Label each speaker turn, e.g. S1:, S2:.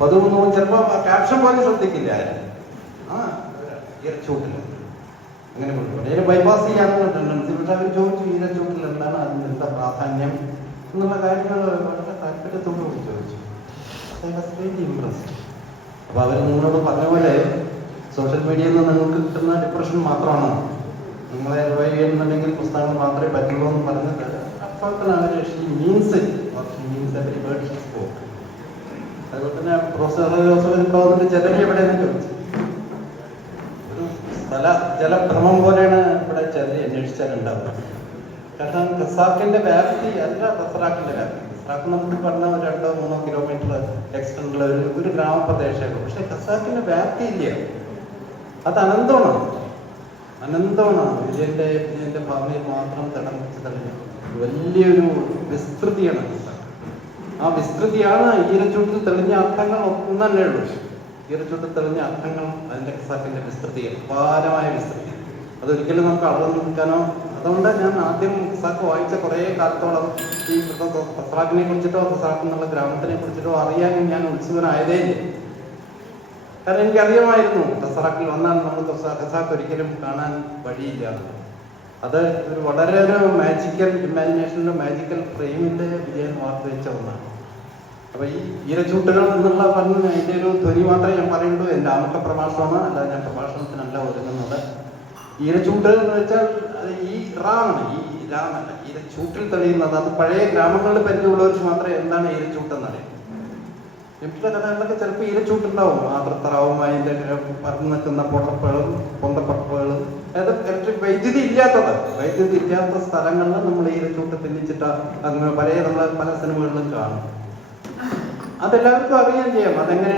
S1: അപ്പൊ അതൊന്നും ചിലപ്പോ ക്യാപ്ഷൻ പോലും ശ്രദ്ധിക്കില്ല. ആ ഇരച്ചൂട്ടില്ല അങ്ങനെ കൊണ്ടുപോകണം ഇതിന് ബൈപ്പാസ് ചെയ്യാനുള്ള ടെൻഡൻസി പക്ഷെ അവർ എന്താണ് അതിന് എന്താ പ്രാധാന്യം എന്നുള്ള കാര്യങ്ങൾ വളരെ താല്പര്യത്തോട് കൂടി ചോദിച്ചു. ഇമ്പ്രസ്ഡ് അപ്പൊ അവർ നിങ്ങളോട് പറഞ്ഞ പോലെ സോഷ്യൽ മീഡിയയിൽ നിന്ന് നിങ്ങൾക്ക് കിട്ടുന്ന ഡിപ്രഷൻ മാത്രമാണ്. നിങ്ങളെ റിവൈവ് ചെയ്യുന്നുണ്ടെങ്കിൽ പുസ്തകങ്ങൾ മാത്രമേ പറ്റുള്ളൂ എന്ന് പറഞ്ഞിട്ട് അപ്പോൾ അവർ means means every bird she spoke ജലഭ്രമം പോലെയാണ് ഇവിടെ ചെലരി അന്വേഷിച്ചാൽ ഉണ്ടാവുന്നത് കാരണം ഖസാക്കിന്റെ വ്യാപ്തി അല്ല ഖസറാക്കിന്റെ വ്യാപ്തി. ഖസറാക്ക് നമുക്ക് പറഞ്ഞ ഒരു രണ്ടോ മൂന്നോ കിലോമീറ്റർ എക്സ്റ്റൻഡ് ഉള്ള ഒരു ഒരു ഗ്രാമപ്രദേശമേ ഉള്ളൂ. പക്ഷെ ഖസാക്കിന്റെ വ്യാപ്തി ഇല്ല. അത് അനന്തമാണ്. അനന്തമാണ്. വിജയന്റെ വിജയന്റെ ഭാവിയിൽ മാത്രം തടം വലിയൊരു വിസ്തൃതിയാണ് ഖസാക്ക്. ആ വിസ്തൃതിയാണ് ഈരച്ചൂട്ടിൽ തെളിഞ്ഞ അർത്ഥങ്ങൾ ഒന്നും തന്നെ ഉള്ളൂ. ഈരച്ചൂട്ടിൽ തെളിഞ്ഞ അർത്ഥങ്ങൾ അതിന്റെ ഖസാക്കിന്റെ വിസ്തൃതി അപാരമായ വിസ്തൃതി. അതൊരിക്കലും നമുക്ക് അളവ് നിൽക്കാനോ? അതുകൊണ്ട് ഞാൻ ആദ്യം ഖസാക്ക് വായിച്ച കുറേ കാലത്തോളം ഈ ഖസാക്കിനെ കുറിച്ചിട്ടോ ഖസാക്ക് എന്നുള്ള ഗ്രാമത്തിനെ കുറിച്ചിട്ടോ അറിയാൻ ഞാൻ ഉത്സുകനായതേ ഇല്ല. കാരണം എനിക്കറിയാമായിരുന്നു ഖസാക്കിൽ വന്നാൽ നമ്മൾ ഖസ- ഖസാക്ക് ഒരിക്കലും കാണാൻ വഴിയില്ല. അത് ഒരു വളരെ ഒരു മാജിക്കൽ ഇമാജിനേഷനിലെ മാജിക്കൽ ഫ്രെയിമിന്റെ വിജയം വാർത്ത വെച്ച ഒന്നാണ്. അപ്പൊ ഈ ഈരച്ചൂട്ടുകൾ എന്നുള്ള പറഞ്ഞ അതിന്റെ ഒരു ധ്വനി മാത്രമേ ഞാൻ പറയുള്ളൂ. എന്റെ ആമുഖ പ്രഭാഷണമാണ്. അല്ലാതെ ഞാൻ പ്രഭാഷണത്തിനല്ല ഒരുങ്ങുന്നത്. ഈരച്ചൂട്ടുകൾ എന്ന് വെച്ചാൽ അത് ഈ റാമാണ്. ഈ രാമല്ല ഈരച്ചൂട്ടിൽ തെളിയുന്നത്. അത് പഴയ ഗ്രാമങ്ങളിൽ പരിചയമുള്ളവർക്ക് മാത്രമേ എന്താണ് ഈരച്ചൂട്ട് എന്നറിയാം. ഇപ്പോഴത്തെ കഥകളിലൊക്കെ ചിലപ്പോൾ ഈരച്ചൂട്ടുണ്ടാവും ആതൃത്തറാവും അതിന്റെ പറഞ്ഞു നിൽക്കുന്ന പൊട്ടപ്പുകളും പൊന്തപ്പ വൈദ്യുതി ഇല്ലാത്തത്. വൈദ്യുതി ഇല്ലാത്ത സ്ഥലങ്ങളിൽ നമ്മൾ ഈ ചൂട്ട് തിന്നിച്ചിട്ട് അങ്ങനെ പല നമ്മൾ പല സിനിമകളിലും കാണും. അതെല്ലാവർക്കും അറിയാൻ ചെയ്യാം. അതെങ്ങനെ